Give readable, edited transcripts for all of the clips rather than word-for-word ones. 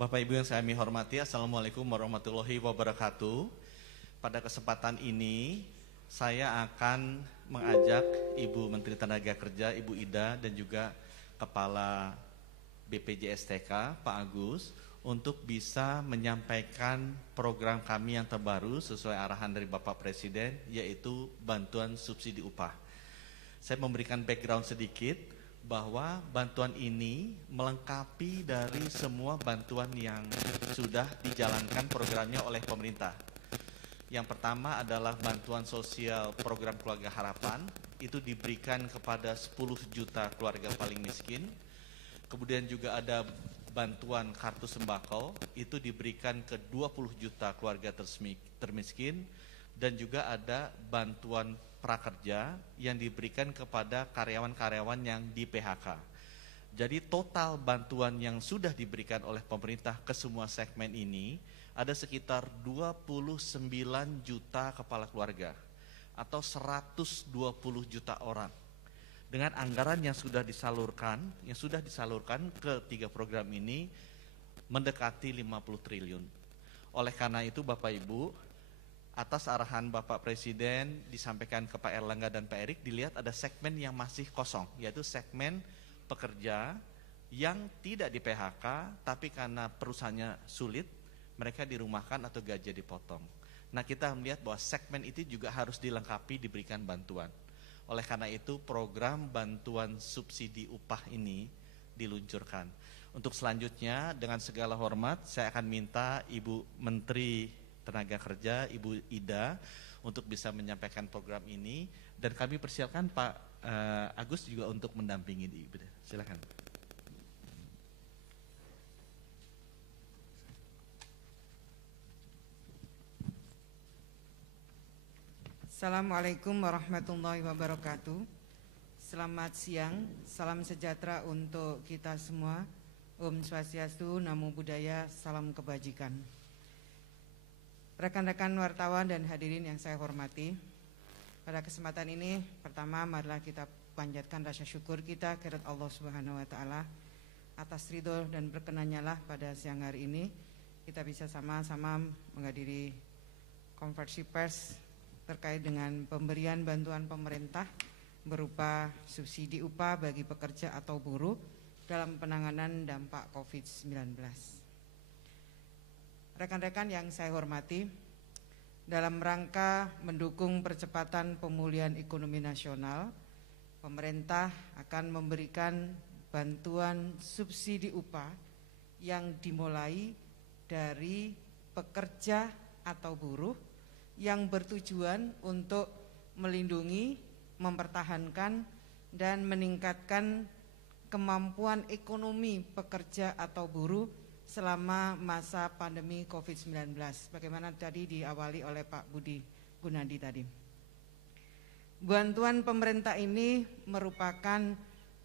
Bapak Ibu yang saya hormati, Assalamualaikum warahmatullahi wabarakatuh. Pada kesempatan ini, saya akan mengajak Ibu Menteri Tenaga Kerja, Ibu Ida, dan juga Kepala BPJSTK, Pak Agus, untuk bisa menyampaikan program kami yang terbaru sesuai arahan dari Bapak Presiden, yaitu bantuan subsidi upah. Saya memberikan background sedikit bahwa bantuan ini melengkapi dari semua bantuan yang sudah dijalankan programnya oleh pemerintah. Yang pertama adalah bantuan sosial program Keluarga Harapan, itu diberikan kepada 10 juta keluarga paling miskin. Kemudian juga ada bantuan kartu sembako, itu diberikan ke 20 juta keluarga termiskin. Dan juga ada bantuan prakerja yang diberikan kepada karyawan-karyawan yang di PHK. Jadi total bantuan yang sudah diberikan oleh pemerintah ke semua segmen ini ada sekitar 29 juta kepala keluarga atau 120 juta orang. Dengan anggaran yang sudah disalurkan ke 3 program ini mendekati 50 triliun. Oleh karena itu Bapak Ibu, atas arahan Bapak Presiden disampaikan ke Pak Erlangga dan Pak Erik, dilihat ada segmen yang masih kosong, yaitu segmen pekerja yang tidak di PHK, tapi karena perusahaannya sulit, mereka dirumahkan atau gaji dipotong. Nah, kita melihat bahwa segmen itu juga harus dilengkapi, diberikan bantuan. Oleh karena itu, program bantuan subsidi upah ini diluncurkan. Untuk selanjutnya, dengan segala hormat, saya akan minta Ibu Menteri Tenaga Kerja, Ibu Ida, untuk bisa menyampaikan program ini, dan kami persilakan Pak Agus juga untuk mendampingi Ibu. Silakan. Assalamualaikum warahmatullahi wabarakatuh. Selamat siang, salam sejahtera untuk kita semua. Om Swastiastu, Namo Buddhaya, salam kebajikan. Rekan-rekan wartawan dan hadirin yang saya hormati, pada kesempatan ini pertama marilah kita panjatkan rasa syukur kita kepada Allah Subhanahu wa taala atas ridho dan berkenannya lah pada siang hari ini kita bisa sama-sama menghadiri konferensi pers terkait dengan pemberian bantuan pemerintah berupa subsidi upah bagi pekerja atau buruh dalam penanganan dampak COVID-19. Rekan-rekan yang saya hormati, dalam rangka mendukung percepatan pemulihan ekonomi nasional, pemerintah akan memberikan bantuan subsidi upah yang dimulai dari pekerja atau buruh yang bertujuan untuk melindungi, mempertahankan, dan meningkatkan kemampuan ekonomi pekerja atau buruh selama masa pandemi COVID-19, bagaimana tadi diawali oleh Pak Budi Gunadi tadi. Bantuan pemerintah ini merupakan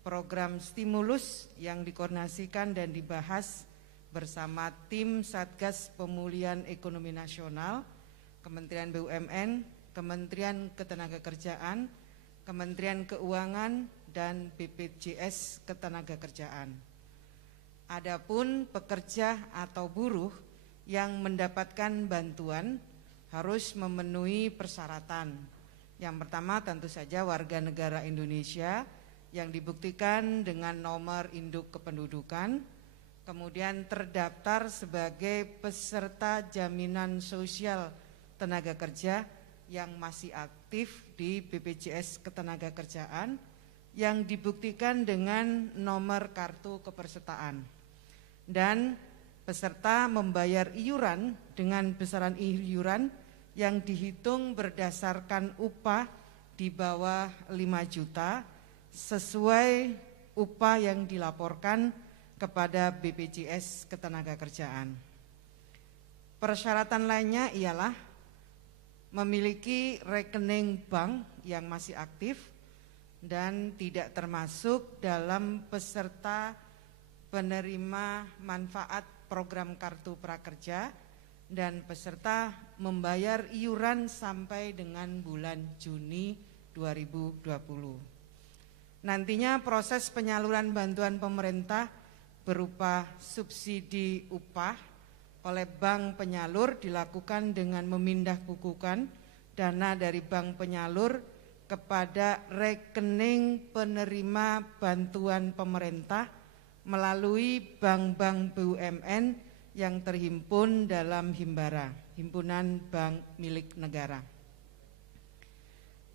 program stimulus yang dikoordinasikan dan dibahas bersama tim Satgas Pemulihan Ekonomi Nasional, Kementerian BUMN, Kementerian Ketenagakerjaan, Kementerian Keuangan, dan BPJS Ketenagakerjaan. Adapun pekerja atau buruh yang mendapatkan bantuan harus memenuhi persyaratan. Yang pertama tentu saja warga negara Indonesia yang dibuktikan dengan nomor induk kependudukan, kemudian terdaftar sebagai peserta jaminan sosial tenaga kerja yang masih aktif di BPJS Ketenagakerjaan, yang dibuktikan dengan nomor kartu kepesertaan, dan peserta membayar iuran dengan besaran iuran yang dihitung berdasarkan upah di bawah 5 juta sesuai upah yang dilaporkan kepada BPJS Ketenagakerjaan. Persyaratan lainnya ialah memiliki rekening bank yang masih aktif dan tidak termasuk dalam peserta penerima manfaat program Kartu Prakerja dan peserta membayar iuran sampai dengan bulan Juni 2020. Nantinya proses penyaluran bantuan pemerintah berupa subsidi upah oleh bank penyalur dilakukan dengan memindah bukukan dana dari bank penyalur kepada rekening penerima bantuan pemerintah melalui bank-bank BUMN yang terhimpun dalam Himbara, Himpunan Bank Milik Negara.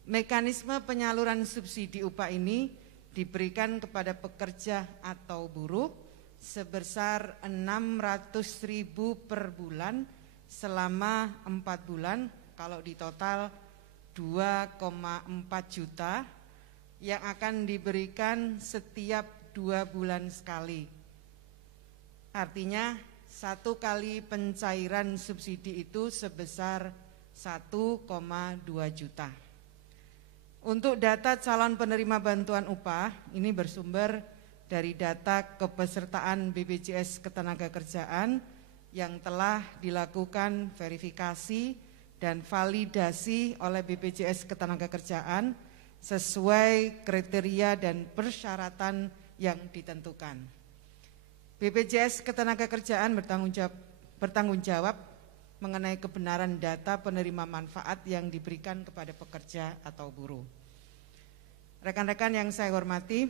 Mekanisme penyaluran subsidi upah ini diberikan kepada pekerja atau buruh sebesar 600.000 per bulan selama 4 bulan, kalau di total 2,4 juta yang akan diberikan setiap 2 bulan sekali. Artinya 1 kali pencairan subsidi itu sebesar 1,2 juta. Untuk data calon penerima bantuan upah ini bersumber dari data kepesertaan BPJS Ketenagakerjaan yang telah dilakukan verifikasi dan validasi oleh BPJS Ketenagakerjaan sesuai kriteria dan persyaratan yang ditentukan. BPJS Ketenagakerjaan bertanggung jawab mengenai kebenaran data penerima manfaat yang diberikan kepada pekerja atau buruh. Rekan-rekan yang saya hormati,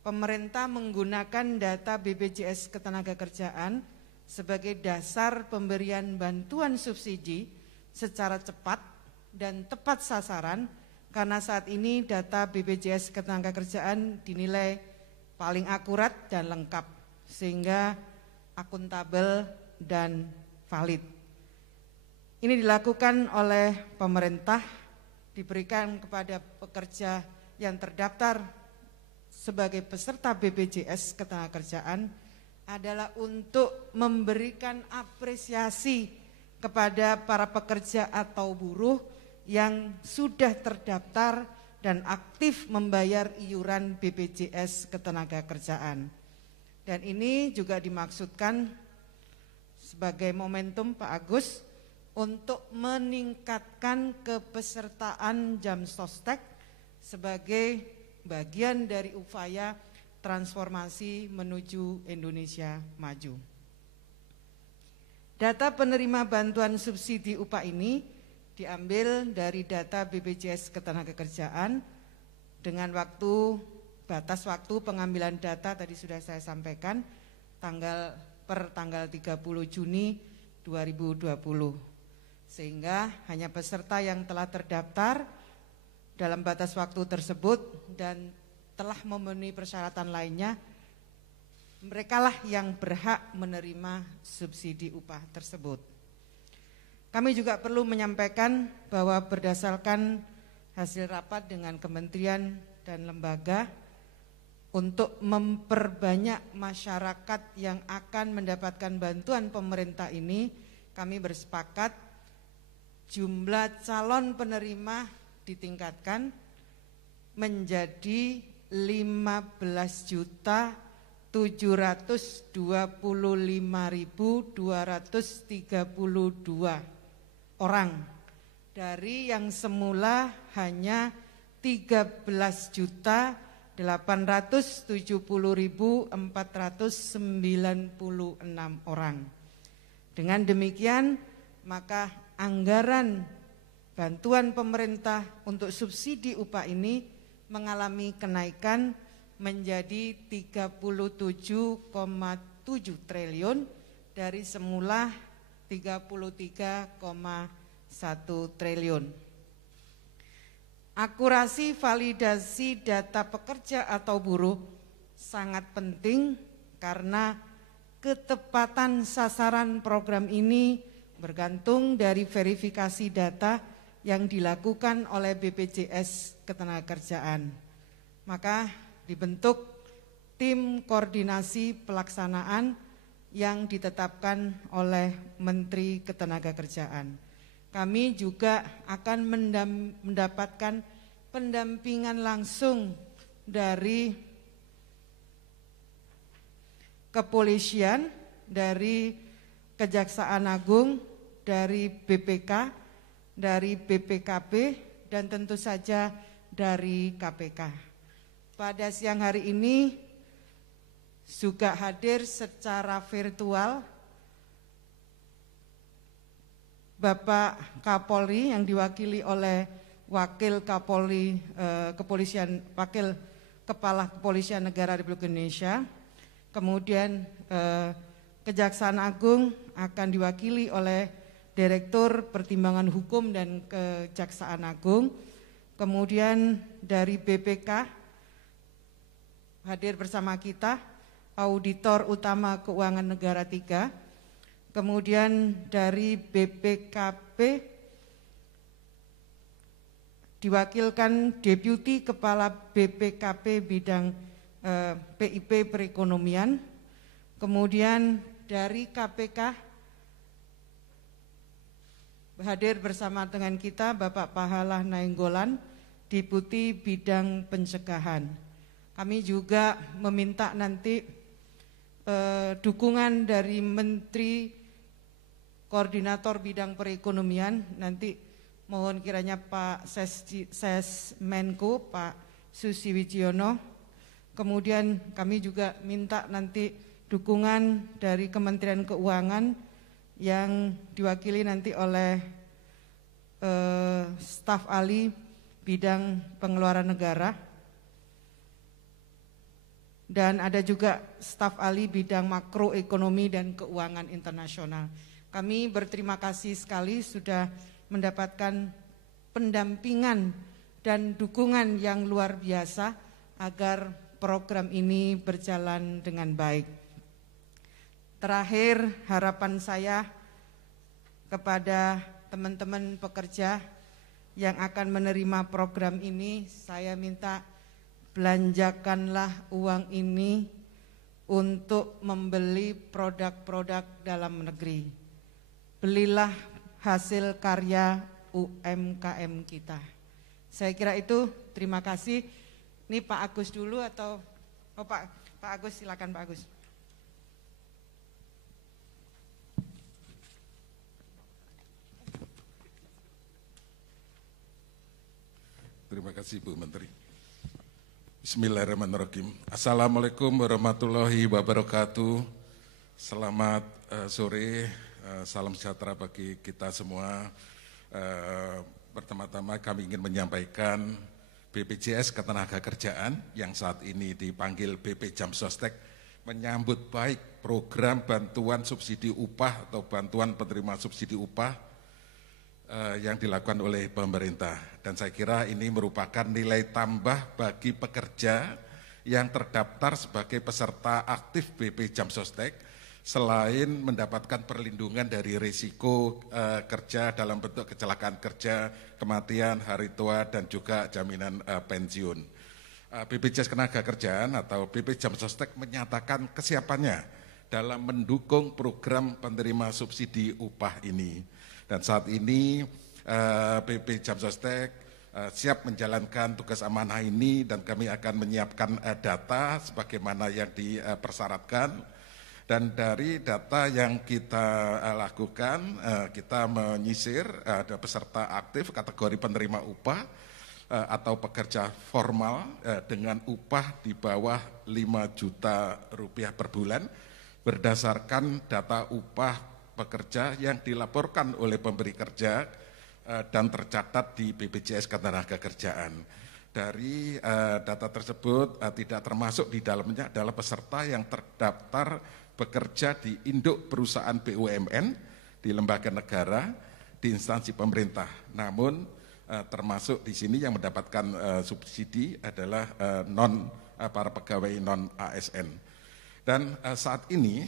pemerintah menggunakan data BPJS Ketenagakerjaan sebagai dasar pemberian bantuan subsidi secara cepat dan tepat sasaran, karena saat ini data BPJS Ketenagakerjaan dinilai paling akurat dan lengkap sehingga akuntabel dan valid. Ini dilakukan oleh pemerintah, diberikan kepada pekerja yang terdaftar sebagai peserta BPJS Ketenagakerjaan adalah untuk memberikan apresiasi kepada para pekerja atau buruh yang sudah terdaftar dan aktif membayar iuran BPJS Ketenagakerjaan. Dan ini juga dimaksudkan sebagai momentum Pak Agus untuk meningkatkan kepesertaan Jamsostek sebagai bagian dari upaya transformasi menuju Indonesia maju. Data penerima bantuan subsidi upah ini diambil dari data BPJS Ketenagakerjaan dengan batas waktu pengambilan data tadi sudah saya sampaikan per tanggal 30 Juni 2020. Sehingga hanya peserta yang telah terdaftar dalam batas waktu tersebut dan telah memenuhi persyaratan lainnya, merekalah yang berhak menerima subsidi upah tersebut. Kami juga perlu menyampaikan bahwa berdasarkan hasil rapat dengan kementerian dan lembaga untuk memperbanyak masyarakat yang akan mendapatkan bantuan pemerintah ini, kami bersepakat jumlah calon penerima ditingkatkan menjadi 15.225.232 orang dari yang semula hanya 13.870.496 orang. Dengan demikian, maka anggaran bantuan pemerintah untuk subsidi upah ini mengalami kenaikan menjadi 37,7 triliun dari semula 33,1 triliun. Akurasi validasi data pekerja atau buruh sangat penting karena ketepatan sasaran program ini bergantung dari verifikasi data yang dilakukan oleh BPJS Ketenagakerjaan. Maka dibentuk tim koordinasi pelaksanaan yang ditetapkan oleh Menteri Ketenagakerjaan. Kami juga akan mendapatkan pendampingan langsung dari kepolisian, dari Kejaksaan Agung, dari BPK, dari BPKB, dan tentu saja dari KPK. Pada siang hari ini Juga hadir secara virtual Bapak Kapolri yang diwakili oleh Wakil Kapolri Wakil Kepala Kepolisian Negara Republik Indonesia. Kemudian Kejaksaan Agung akan diwakili oleh Direktur Pertimbangan Hukum dan Kejaksaan Agung. Kemudian dari BPK hadir bersama kita Auditor Utama Keuangan Negara 3. Kemudian dari BPKP diwakilkan Deputi Kepala BPKP bidang PIP Perekonomian. Kemudian dari KPK hadir bersama dengan kita Bapak Pahala Nainggolan, Deputi Bidang Pencegahan. Kami juga meminta nanti dukungan dari Menteri Koordinator Bidang Perekonomian, nanti mohon kiranya Pak Sesmenko, Pak Susi Wijiono. Kemudian kami juga minta nanti dukungan dari Kementerian Keuangan yang diwakili nanti oleh staf ahli bidang pengeluaran negara. Dan ada juga staf ahli bidang makroekonomi dan keuangan internasional. Kami berterima kasih sekali sudah mendapatkan pendampingan dan dukungan yang luar biasa agar program ini berjalan dengan baik. Terakhir, harapan saya kepada teman-teman pekerja yang akan menerima program ini, saya minta belanjakanlah uang ini untuk membeli produk-produk dalam negeri. Belilah hasil karya UMKM kita. Saya kira itu, terima kasih. Ini Pak Agus dulu atau Pak Agus, silakan Pak Agus. Terima kasih Bu Menteri. Bismillahirrahmanirrahim. Assalamualaikum warahmatullahi wabarakatuh. Selamat sore, salam sejahtera bagi kita semua. Pertama-tama kami ingin menyampaikan BPJS Ketenagakerjaan yang saat ini dipanggil BP Jamsostek menyambut baik program bantuan subsidi upah atau bantuan penerima subsidi upah yang dilakukan oleh pemerintah. Dan saya kira ini merupakan nilai tambah bagi pekerja yang terdaftar sebagai peserta aktif BP Jamsostek, selain mendapatkan perlindungan dari risiko kerja dalam bentuk kecelakaan kerja, kematian, hari tua, dan juga jaminan pensiun. BPJS Ketenagakerjaan atau BP Jamsostek menyatakan kesiapannya dalam mendukung program penerima subsidi upah ini. Dan saat ini BP Jamsostek siap menjalankan tugas amanah ini dan kami akan menyiapkan data sebagaimana yang dipersyaratkan. Dan dari data yang kita lakukan, kita menyisir ada peserta aktif kategori penerima upah atau pekerja formal dengan upah di bawah 5 juta rupiah per bulan berdasarkan data upah pekerja yang dilaporkan oleh pemberi kerja dan tercatat di BPJS Ketenagakerjaan. Dari data tersebut tidak termasuk di dalamnya adalah peserta yang terdaftar bekerja di induk perusahaan BUMN, di lembaga negara, di instansi pemerintah. Namun termasuk di sini yang mendapatkan subsidi adalah para pegawai non ASN. Dan saat ini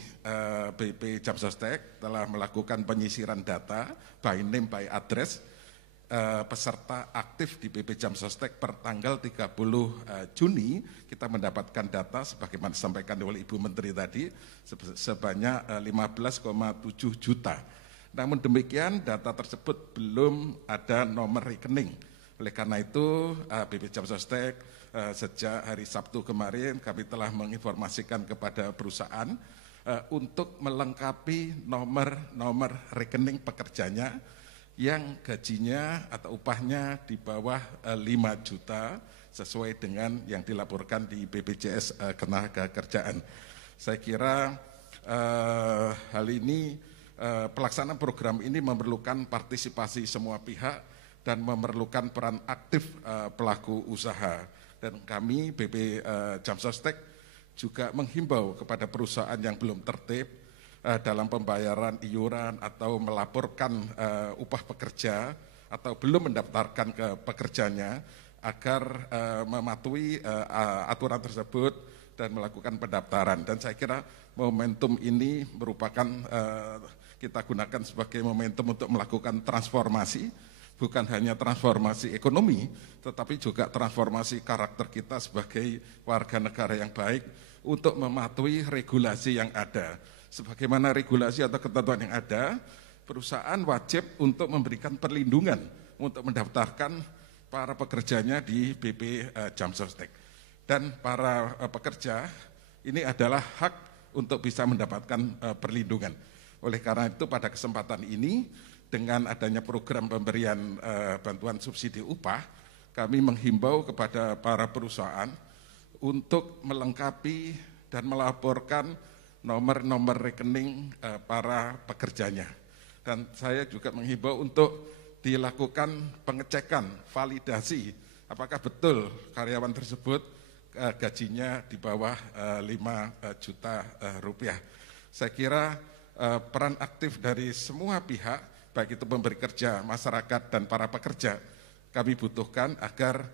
BP Jamsostek telah melakukan penyisiran data by name by address peserta aktif di BP Jamsostek per tanggal 30 Juni kita mendapatkan data sebagaimana disampaikan oleh Ibu Menteri tadi sebanyak 15,7 juta. Namun demikian data tersebut belum ada nomor rekening. Oleh karena itu BP Jamsostek sejak hari Sabtu kemarin kami telah menginformasikan kepada perusahaan untuk melengkapi nomor rekening pekerjanya yang gajinya atau upahnya di bawah 5 juta sesuai dengan yang dilaporkan di BPJS Ketenagakerjaan. Saya kira hal ini pelaksanaan program ini memerlukan partisipasi semua pihak dan memerlukan peran aktif pelaku usaha. Dan kami BP Jamsostek juga menghimbau kepada perusahaan yang belum tertib dalam pembayaran iuran atau melaporkan upah pekerja atau belum mendaftarkan ke pekerjanya agar mematuhi aturan tersebut dan melakukan pendaftaran. Dan saya kira momentum ini merupakan kita gunakan sebagai momentum untuk melakukan transformasi, bukan hanya transformasi ekonomi, tetapi juga transformasi karakter kita sebagai warga negara yang baik untuk mematuhi regulasi yang ada. Sebagaimana regulasi atau ketentuan yang ada, perusahaan wajib untuk memberikan perlindungan untuk mendaftarkan para pekerjanya di BP Jamsostek. Dan para pekerja ini adalah hak untuk bisa mendapatkan perlindungan. Oleh karena itu pada kesempatan ini dengan adanya program pemberian bantuan subsidi upah, kami menghimbau kepada para perusahaan untuk melengkapi dan melaporkan nomor-nomor rekening para pekerjanya. Dan saya juga menghimbau untuk dilakukan pengecekan, validasi, apakah betul karyawan tersebut gajinya di bawah 5 juta rupiah. Saya kira peran aktif dari semua pihak, baik itu pemberi kerja, masyarakat, dan para pekerja, kami butuhkan agar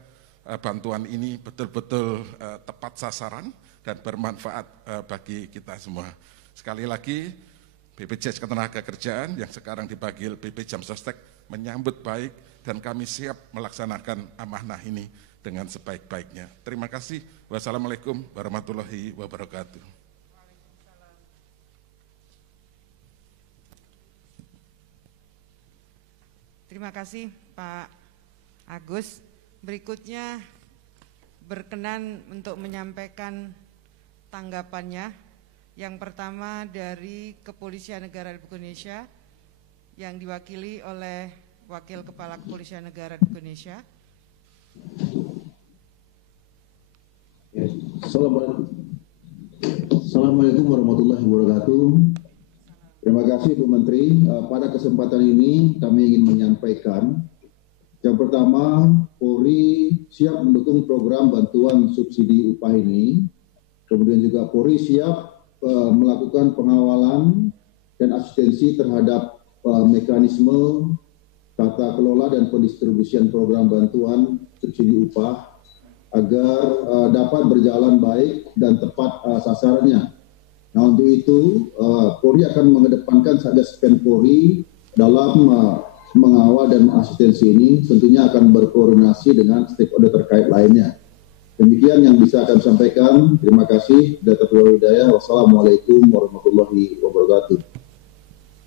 bantuan ini betul-betul tepat sasaran dan bermanfaat bagi kita semua. Sekali lagi, BPJS Ketenagakerjaan yang sekarang dipanggil BP Jamsostek menyambut baik dan kami siap melaksanakan amanah ini dengan sebaik-baiknya. Terima kasih. Wassalamualaikum warahmatullahi wabarakatuh. Terima kasih Pak Agus. Berikutnya berkenan untuk menyampaikan tanggapannya. Yang pertama dari Kepolisian Negara Republik Indonesia yang diwakili oleh Wakil Kepala Kepolisian Negara Republik Indonesia. Assalamualaikum warahmatullahi wabarakatuh. Terima kasih Bu Menteri. Pada kesempatan ini kami ingin menyampaikan yang pertama, Polri siap mendukung program bantuan subsidi upah ini. Kemudian juga Polri siap melakukan pengawalan dan asistensi terhadap mekanisme tata kelola dan pendistribusian program bantuan subsidi upah agar dapat berjalan baik dan tepat sasarannya. Nah, untuk itu Polri akan mengedepankan Satgas Polri dalam mengawal dan mengasistensi ini, tentunya akan berkoordinasi dengan stakeholder terkait lainnya. Demikian yang bisa kami sampaikan. Terima kasih. Wassalamualaikum warahmatullahi wabarakatuh.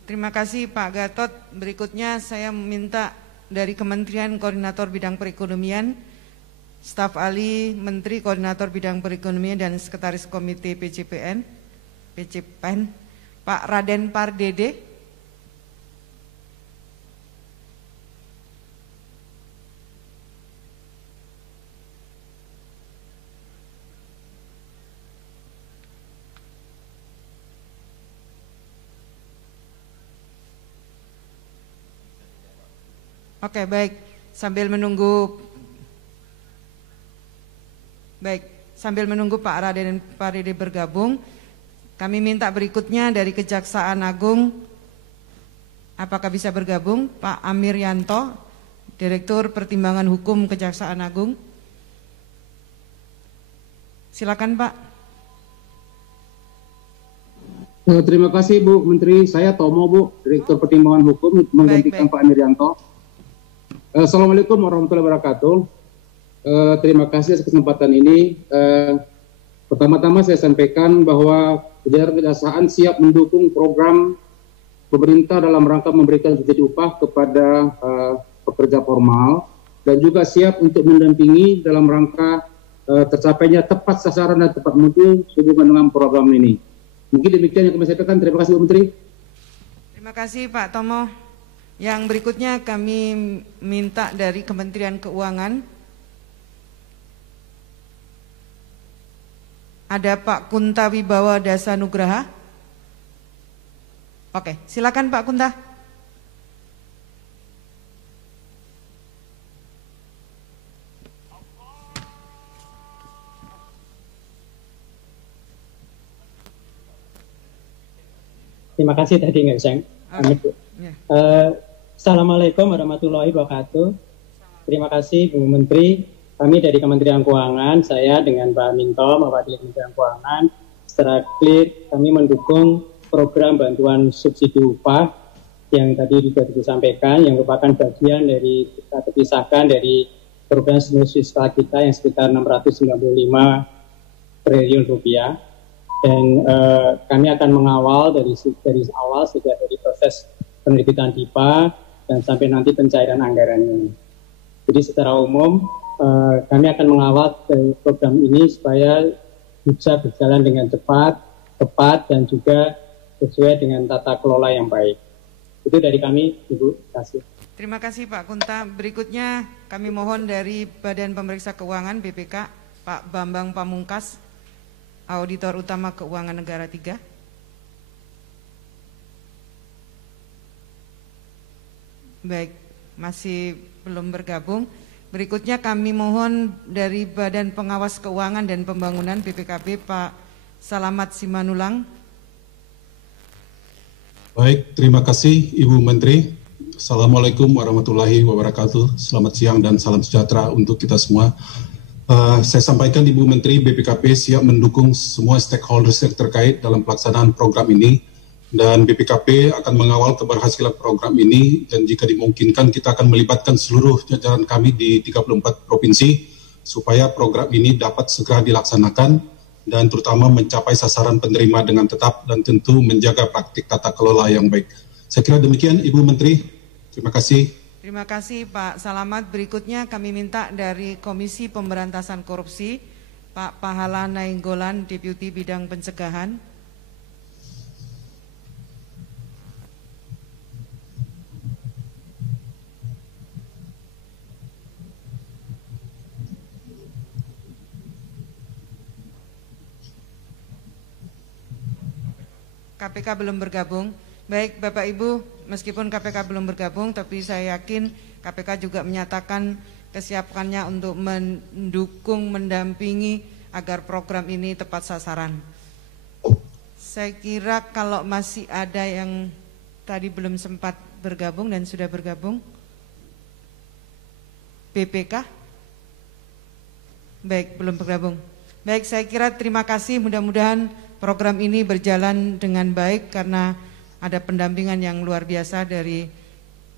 Terima kasih Pak Gatot. Berikutnya saya meminta dari Kementerian Koordinator Bidang Perekonomian, Staf Ahli Menteri Koordinator Bidang Perekonomian dan Sekretaris Komite PCPN, Pak Raden Pardede. Oke, baik. Sambil menunggu Pak Raden Pardede bergabung, kami minta berikutnya dari Kejaksaan Agung, apakah bisa bergabung Pak Amir Yanto, Direktur Pertimbangan Hukum Kejaksaan Agung. Silakan Pak. Terima kasih Bu Menteri, saya Tomo Bu, Direktur Pertimbangan Hukum menggantikan Pak Amir Yanto. Assalamualaikum warahmatullahi wabarakatuh. Terima kasih atas kesempatan ini. Pertama-tama saya sampaikan bahwa jajaran Kejaksaan siap mendukung program pemerintah dalam rangka memberikan subsidi upah kepada pekerja formal dan juga siap untuk mendampingi dalam rangka tercapainya tepat sasaran dan tepat mutu sehubungan dengan program ini. Mungkin demikian yang kami sampaikan. Terima kasih Bu Menteri. Terima kasih Pak Tomo. Yang berikutnya kami minta dari Kementerian Keuangan. Ada Pak Kunta Wibawa Dasanugraha. Oke, silakan Pak Kunta. Terima kasih tadi nggak bisa. Assalamualaikum warahmatullahi wabarakatuh. Terima kasih Bu Menteri. Kami dari Kementerian Keuangan, saya dengan Pak Minto mewakili Kementerian Keuangan, secara clear kami mendukung program bantuan subsidi upah yang tadi juga disampaikan, yang merupakan bagian dari kita terpisahkan dari program stimulus fiskal kita yang sekitar 695 triliun rupiah. Dan kami akan mengawal dari awal sejak dari proses penerbitan DIPA dan sampai nanti pencairan anggarannya. Jadi secara umum kami akan mengawal program ini supaya bisa berjalan dengan cepat, tepat, dan juga sesuai dengan tata kelola yang baik. Itu dari kami, Ibu. Terima kasih. Terima kasih Pak Kunta. Berikutnya kami mohon dari Badan Pemeriksa Keuangan BPK, Pak Bambang Pamungkas, Auditor Utama Keuangan Negara 3. Baik, masih belum bergabung. Berikutnya kami mohon dari Badan Pengawas Keuangan dan Pembangunan BPKP, Pak Salamat Simanulang. Baik, terima kasih Ibu Menteri. Assalamualaikum warahmatullahi wabarakatuh. Selamat siang dan salam sejahtera untuk kita semua. Saya sampaikan Ibu Menteri, BPKP siap mendukung semua stakeholders yang terkait dalam pelaksanaan program ini, dan BPKP akan mengawal keberhasilan program ini, dan jika dimungkinkan kita akan melibatkan seluruh jajaran kami di 34 provinsi supaya program ini dapat segera dilaksanakan dan terutama mencapai sasaran penerima dengan tetap dan tentu menjaga praktik tata kelola yang baik. Saya kira demikian Ibu Menteri. Terima kasih. Terima kasih Pak Salamat. Berikutnya kami minta dari Komisi Pemberantasan Korupsi, Pak Pahala Nainggolan, Deputi Bidang Pencegahan. KPK belum bergabung. Baik Bapak Ibu, meskipun KPK belum bergabung, tapi saya yakin KPK juga menyatakan kesiapannya untuk mendukung, mendampingi agar program ini tepat sasaran. Saya kira kalau masih ada yang tadi belum sempat bergabung dan sudah bergabung, BPK? Baik, belum bergabung. Baik, saya kira terima kasih, mudah-mudahan program ini berjalan dengan baik karena ada pendampingan yang luar biasa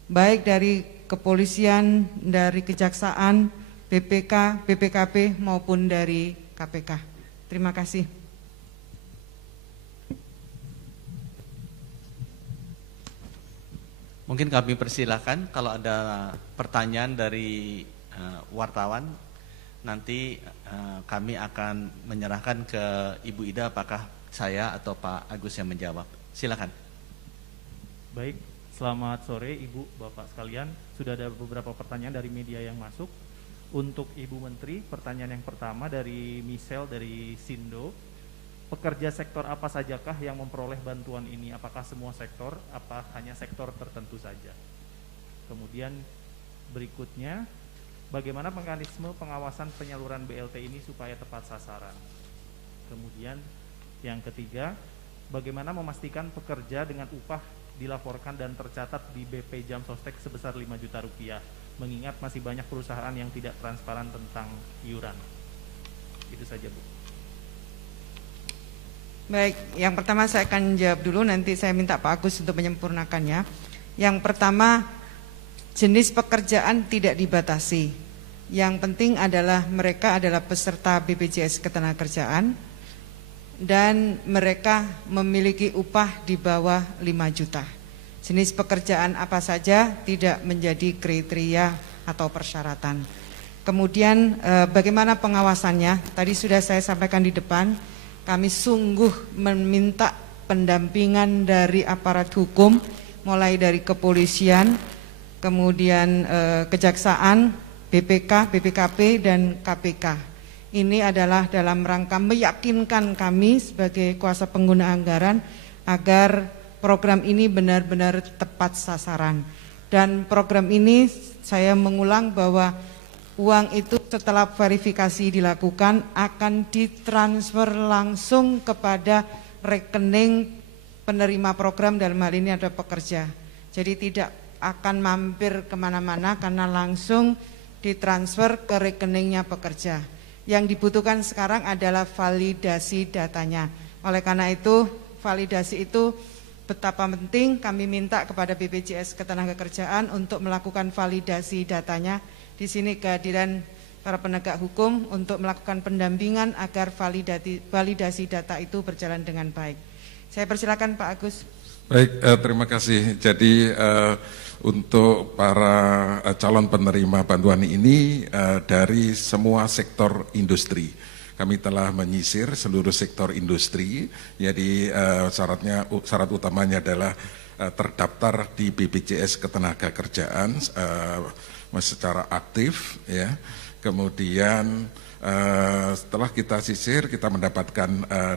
baik dari kepolisian, dari kejaksaan, BPK, BPKP maupun dari KPK. Terima kasih. Mungkin kami persilakan kalau ada pertanyaan dari wartawan, nanti kami akan menyerahkan ke Ibu Ida apakah saya atau Pak Agus yang menjawab. Silakan. Baik, selamat sore Ibu, Bapak sekalian. Sudah ada beberapa pertanyaan dari media yang masuk. Untuk Ibu Menteri, pertanyaan yang pertama dari Michelle dari Sindo. Pekerja sektor apa sajakah yang memperoleh bantuan ini? Apakah semua sektor, apa hanya sektor tertentu saja? Kemudian berikutnya, bagaimana mekanisme pengawasan penyaluran BLT ini supaya tepat sasaran? Kemudian yang ketiga, bagaimana memastikan pekerja dengan upah dilaporkan dan tercatat di BP Jam Sostek sebesar 5 juta rupiah, mengingat masih banyak perusahaan yang tidak transparan tentang iuran. Itu saja Bu. Baik, yang pertama saya akan jawab dulu, nanti saya minta Pak Agus untuk menyempurnakannya. Yang pertama, jenis pekerjaan tidak dibatasi. Yang penting adalah mereka adalah peserta BPJS Ketenagakerjaan dan mereka memiliki upah di bawah 5 juta. Jenis pekerjaan apa saja tidak menjadi kriteria atau persyaratan. Kemudian bagaimana pengawasannya? Tadi sudah saya sampaikan di depan, kami sungguh meminta pendampingan dari aparat hukum, mulai dari kepolisian, kemudian kejaksaan, BPK, BPKP, dan KPK. ini adalah dalam rangka meyakinkan kami sebagai kuasa pengguna anggaran agar program ini benar-benar tepat sasaran. Dan program ini saya mengulang bahwa uang itu setelah verifikasi dilakukan akan ditransfer langsung kepada rekening penerima program, dalam hal ini ada pekerja. Jadi tidak akan mampir kemana-mana karena langsung ditransfer ke rekeningnya pekerja. Yang dibutuhkan sekarang adalah validasi datanya. Oleh karena itu, validasi itu betapa penting, kami minta kepada BPJS Ketenagakerjaan untuk melakukan validasi datanya. Di sini kehadiran para penegak hukum untuk melakukan pendampingan agar validasi data itu berjalan dengan baik. Saya persilakan Pak Agus. Baik, terima kasih. Jadi untuk para calon penerima bantuan ini dari semua sektor industri. Kami telah menyisir seluruh sektor industri. Jadi syarat utamanya adalah terdaftar di BPJS Ketenagakerjaan secara aktif, ya. Kemudian setelah kita sisir, kita mendapatkan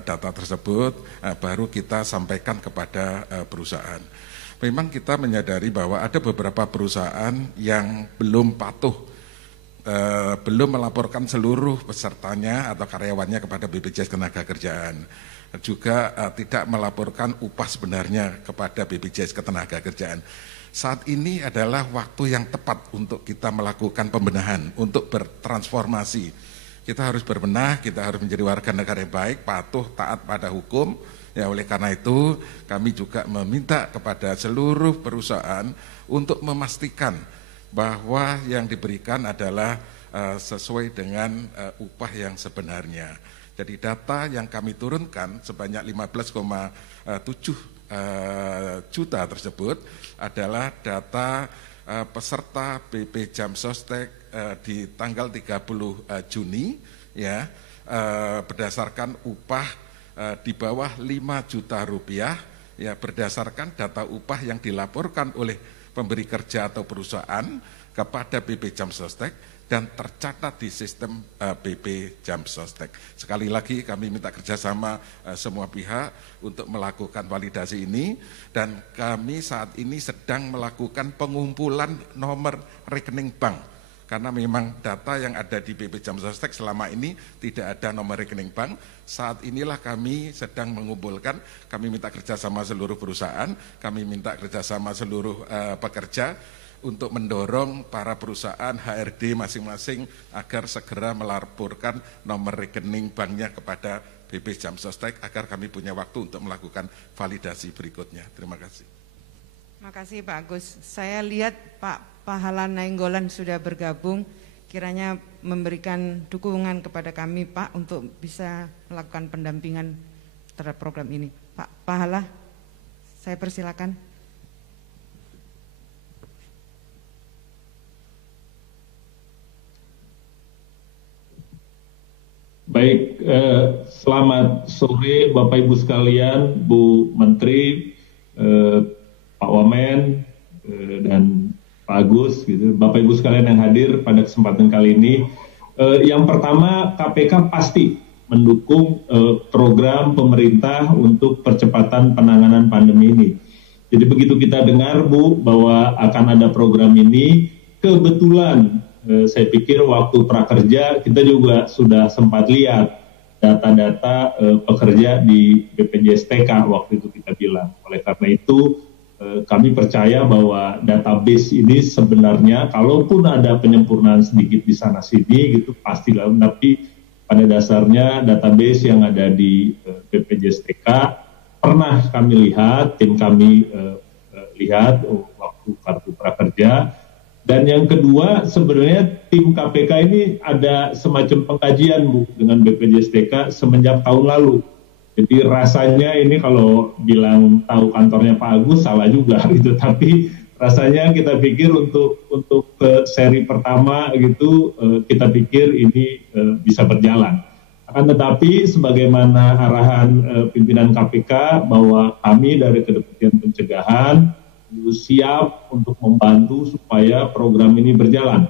data tersebut, baru kita sampaikan kepada perusahaan. Memang kita menyadari bahwa ada beberapa perusahaan yang belum patuh, belum melaporkan seluruh pesertanya atau karyawannya kepada BPJS Ketenagakerjaan. Juga tidak melaporkan upah sebenarnya kepada BPJS Ketenagakerjaan. Saat ini adalah waktu yang tepat untuk kita melakukan pembenahan, untuk bertransformasi. Kita harus berbenah, kita harus menjadi warga negara yang baik, patuh, taat pada hukum. Ya, oleh karena itu kami juga meminta kepada seluruh perusahaan untuk memastikan bahwa yang diberikan adalah sesuai dengan upah yang sebenarnya. Jadi data yang kami turunkan sebanyak 15,7 juta tersebut adalah data peserta BP Jamsostek di tanggal 30 Juni, ya, berdasarkan upah di bawah 5 juta rupiah, ya, berdasarkan data upah yang dilaporkan oleh pemberi kerja atau perusahaan kepada BP Jamsostek dan tercatat di sistem BP Jamsostek. Sekali lagi kami minta kerjasama semua pihak untuk melakukan validasi ini, dan kami saat ini sedang melakukan pengumpulan nomor rekening bank. Karena memang data yang ada di BP Jamsostek selama ini tidak ada nomor rekening bank. Saat inilah kami sedang mengumpulkan, kami minta kerjasama seluruh perusahaan, kami minta kerjasama seluruh pekerja untuk mendorong para perusahaan HRD masing-masing agar segera melaporkan nomor rekening banknya kepada BP Jamsostek agar kami punya waktu untuk melakukan validasi berikutnya. Terima kasih. Terima kasih Pak Agus. Saya lihat Pak Pahala Nainggolan sudah bergabung, kiranya memberikan dukungan kepada kami Pak untuk bisa melakukan pendampingan terhadap program ini. Pak Pahala, saya persilakan. Baik, selamat sore Bapak Ibu sekalian, Bu Menteri, Pak Wamen, dan Pak Agus, gitu. Bapak Ibu sekalian yang hadir pada kesempatan kali ini. Yang pertama, KPK pasti mendukung program pemerintah untuk percepatan penanganan pandemi ini. Jadi begitu kita dengar, Bu, bahwa akan ada program ini, kebetulan saya pikir waktu prakerja kita juga sudah sempat lihat data-data pekerja di BPJS TK waktu itu kita bilang. Oleh karena itu kami percaya bahwa database ini sebenarnya kalaupun ada penyempurnaan sedikit di sana sini gitu pastilah, tapi pada dasarnya database yang ada di BPJS TK pernah kami lihat, tim kami lihat waktu kartu prakerja. Dan yang kedua, sebenarnya tim KPK ini ada semacam pengkajian, Bu, dengan BPJS TK semenjak tahun lalu. Jadi rasanya ini kalau bilang tahu kantornya Pak Agus salah juga gitu. Tapi rasanya kita pikir untuk ke seri pertama gitu kita pikir ini bisa berjalan. Akan tetapi sebagaimana arahan pimpinan KPK bahwa kami dari Kedeputian Pencegahan siap untuk membantu supaya program ini berjalan.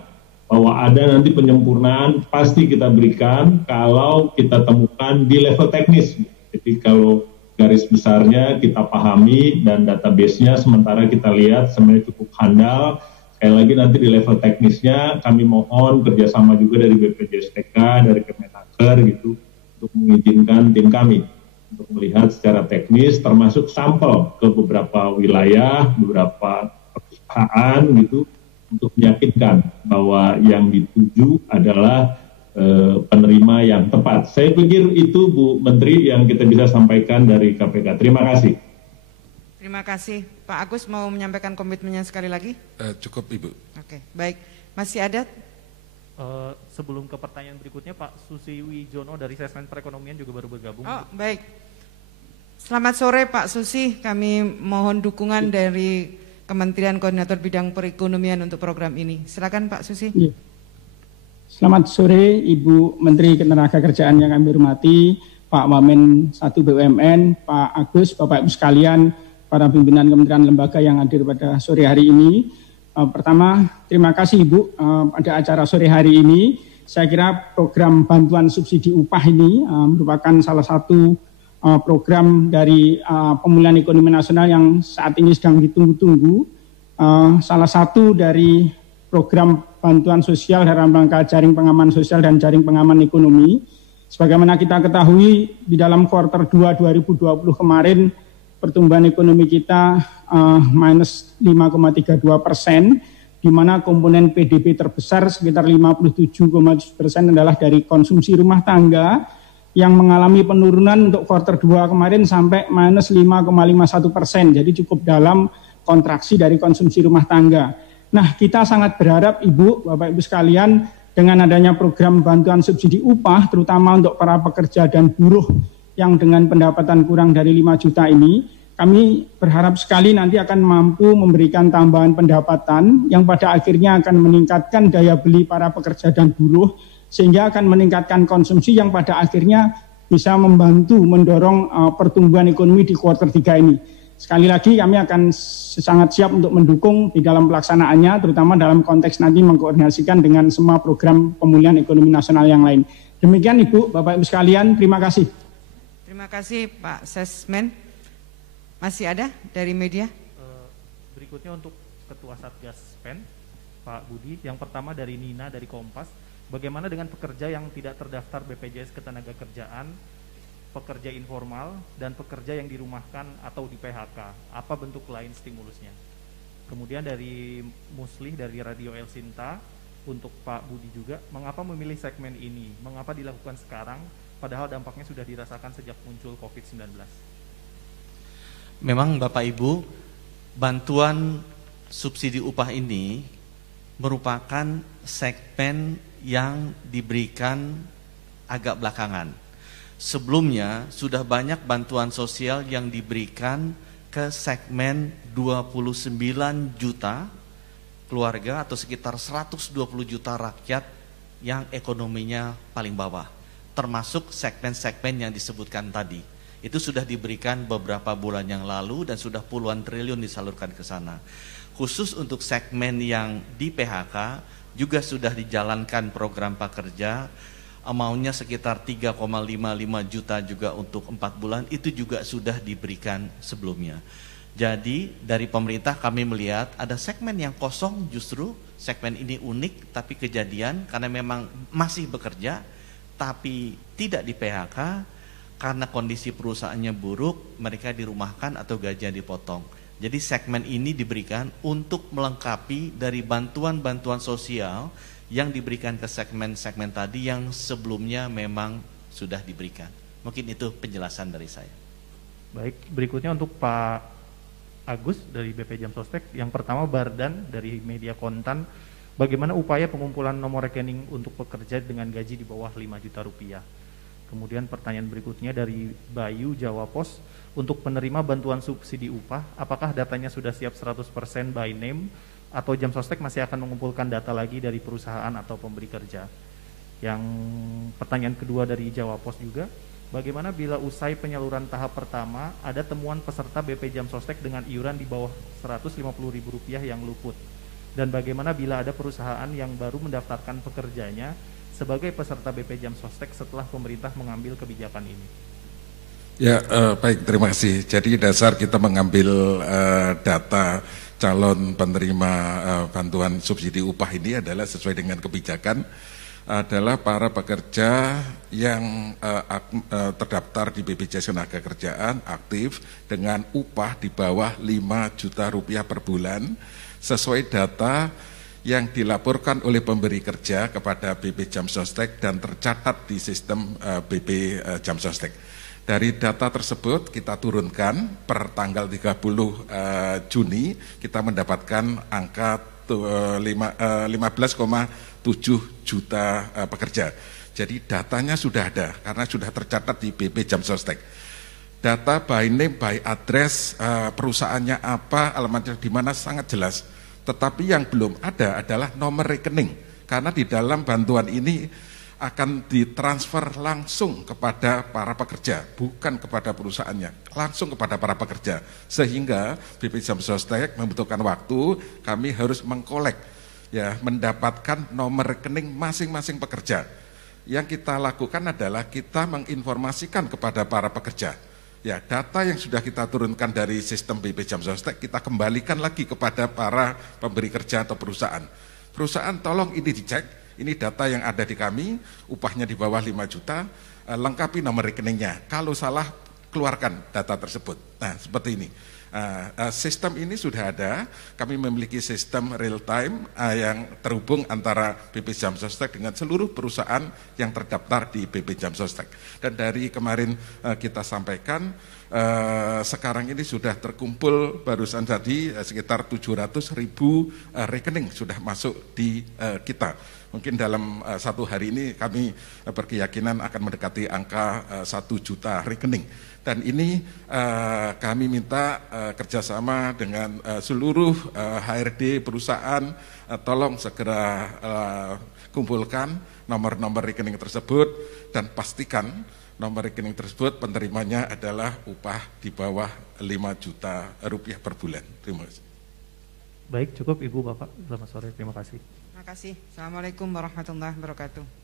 bahwa ada nanti penyempurnaan pasti kita berikan kalau kita temukan di level teknis. Jadi kalau garis besarnya kita pahami dan database-nya sementara kita lihat sebenarnya cukup handal. Sekali lagi nanti di level teknisnya kami mohon kerjasama juga dari BPJSTK, dari Kemenaker gitu untuk mengizinkan tim kami untuk melihat secara teknis termasuk sampel ke beberapa wilayah, beberapa perusahaan gitu untuk meyakinkan bahwa yang dituju adalah penerima yang tepat. Saya pikir itu Bu Menteri yang kita bisa sampaikan dari KPK. Terima kasih. Terima kasih. Pak Agus mau menyampaikan komitmennya sekali lagi? Cukup Ibu. Oke, baik. Masih ada? Sebelum ke pertanyaan berikutnya, Pak Susi Jono dari Sesmen Perekonomian juga baru bergabung. Oh, baik. Selamat sore Pak Susi, kami mohon dukungan dari Kementerian Koordinator Bidang Perekonomian untuk program ini. Silakan Pak Susi. Ya. Selamat sore Ibu Menteri Ketenagakerjaan yang kami hormati, Pak Wamen 1 BUMN, Pak Agus, Bapak Ibu sekalian, para pimpinan kementerian lembaga yang hadir pada sore hari ini. Pertama, terima kasih Ibu pada acara sore hari ini. Saya kira program bantuan subsidi upah ini merupakan salah satu program dari pemulihan ekonomi nasional yang saat ini sedang ditunggu-tunggu. Salah satu dari program bantuan sosial dalam rangka jaring pengaman sosial dan jaring pengaman ekonomi. Sebagaimana kita ketahui di dalam kuartal 2 2020 kemarin pertumbuhan ekonomi kita minus 5,32%, di mana komponen PDB terbesar sekitar 57,7% adalah dari konsumsi rumah tangga yang mengalami penurunan untuk kuartal 2 kemarin sampai minus 5,51%. Jadi cukup dalam kontraksi dari konsumsi rumah tangga. Nah, kita sangat berharap Ibu, Bapak Ibu sekalian, dengan adanya program bantuan subsidi upah, terutama untuk para pekerja dan buruh yang dengan pendapatan kurang dari 5 juta ini, kami berharap sekali nanti akan mampu memberikan tambahan pendapatan yang pada akhirnya akan meningkatkan daya beli para pekerja dan buruh, sehingga akan meningkatkan konsumsi yang pada akhirnya bisa membantu mendorong pertumbuhan ekonomi di kuartal 3 ini. Sekali lagi kami akan sangat siap untuk mendukung di dalam pelaksanaannya, terutama dalam konteks nanti mengkoordinasikan dengan semua program pemulihan ekonomi nasional yang lain. Demikian Ibu, Bapak Ibu sekalian, terima kasih. Terima kasih Pak Sesmen. Masih ada dari media? Berikutnya untuk Ketua Satgas PEN, Pak Budi. Yang pertama dari Nina dari Kompas. Bagaimana dengan pekerja yang tidak terdaftar BPJS Ketenagakerjaan, pekerja informal, dan pekerja yang dirumahkan atau di PHK? Apa bentuk lain stimulusnya? Kemudian dari Muslih dari Radio El Sinta, untuk Pak Budi juga, mengapa memilih segmen ini? Mengapa dilakukan sekarang, padahal dampaknya sudah dirasakan sejak muncul COVID-19? Memang Bapak Ibu, bantuan subsidi upah ini merupakan segmen yang diberikan agak belakangan. Sebelumnya sudah banyak bantuan sosial yang diberikan ke segmen 29 juta keluarga atau sekitar 120 juta rakyat yang ekonominya paling bawah. Termasuk segmen-segmen yang disebutkan tadi. Itu sudah diberikan beberapa bulan yang lalu dan sudah puluhan triliun disalurkan ke sana. Khusus untuk segmen yang di PHK juga sudah dijalankan program prakerja, amountnya sekitar 3,55 juta juga untuk 4 bulan, itu juga sudah diberikan sebelumnya. Jadi dari pemerintah kami melihat ada segmen yang kosong, justru segmen ini unik tapi kejadian karena memang masih bekerja tapi tidak di PHK. Karena kondisi perusahaannya buruk, mereka dirumahkan atau gajinya dipotong. Jadi segmen ini diberikan untuk melengkapi dari bantuan-bantuan sosial yang diberikan ke segmen-segmen tadi yang sebelumnya memang sudah diberikan. Mungkin itu penjelasan dari saya. Baik, berikutnya untuk Pak Agus dari BP Jam Sostek. Yang pertama Bardan dari Media Kontan. Bagaimana upaya pengumpulan nomor rekening untuk pekerja dengan gaji di bawah 5 juta rupiah? Kemudian pertanyaan berikutnya dari Bayu Jawa Pos, untuk penerima bantuan subsidi upah, apakah datanya sudah siap 100% by name atau Jam Sostek masih akan mengumpulkan data lagi dari perusahaan atau pemberi kerja? Yang pertanyaan kedua dari Jawa Pos juga, bagaimana bila usai penyaluran tahap pertama ada temuan peserta BP Jam Sostek dengan iuran di bawah Rp150.000 yang luput? Dan bagaimana bila ada perusahaan yang baru mendaftarkan pekerjanya sebagai peserta BP Jam Sostek setelah pemerintah mengambil kebijakan ini? Ya, baik, terima kasih. Jadi dasar kita mengambil data calon penerima bantuan subsidi upah ini adalah sesuai dengan kebijakan, adalah para pekerja yang terdaftar di BPJS Ketenagakerjaan aktif dengan upah di bawah 5 juta rupiah per bulan sesuai data yang dilaporkan oleh pemberi kerja kepada BP Jam Sostek dan tercatat di sistem BP Jam Sostek. Dari data tersebut kita turunkan per tanggal 30 Juni kita mendapatkan angka 15,7 juta pekerja. Jadi datanya sudah ada karena sudah tercatat di BP Jam Sostek. Data by name, by address, perusahaannya apa, alamatnya di mana sangat jelas. Tetapi yang belum ada adalah nomor rekening karena di dalam bantuan ini akan ditransfer langsung kepada para pekerja, bukan kepada perusahaannya, langsung kepada para pekerja. Sehingga BP Jam Sostek membutuhkan waktu, kami harus mengkolek, ya, mendapatkan nomor rekening masing-masing pekerja. Yang kita lakukan adalah kita menginformasikan kepada para pekerja. Ya, data yang sudah kita turunkan dari sistem BP Jam Sostek kita kembalikan lagi kepada para pemberi kerja atau perusahaan. Perusahaan tolong ini dicek, ini data yang ada di kami, upahnya di bawah 5 juta, lengkapi nomor rekeningnya. Kalau salah, keluarkan data tersebut. Nah, seperti ini. Sistem ini sudah ada, kami memiliki sistem real time yang terhubung antara BP Jam Sostek dengan seluruh perusahaan yang terdaftar di BP Jam Sostek. Dan dari kemarin kita sampaikan, sekarang ini sudah terkumpul barusan tadi sekitar 700.000 rekening sudah masuk di kita. Mungkin dalam satu hari ini kami berkeyakinan akan mendekati angka 1 juta rekening. Dan ini kami minta kerjasama dengan seluruh HRD perusahaan, tolong segera kumpulkan nomor-nomor rekening tersebut dan pastikan nomor rekening tersebut penerimanya adalah upah di bawah 5 juta rupiah per bulan. Terima kasih. Baik, cukup Ibu Bapak. Selamat sore, terima kasih. Terima kasih. Assalamualaikum warahmatullahi wabarakatuh.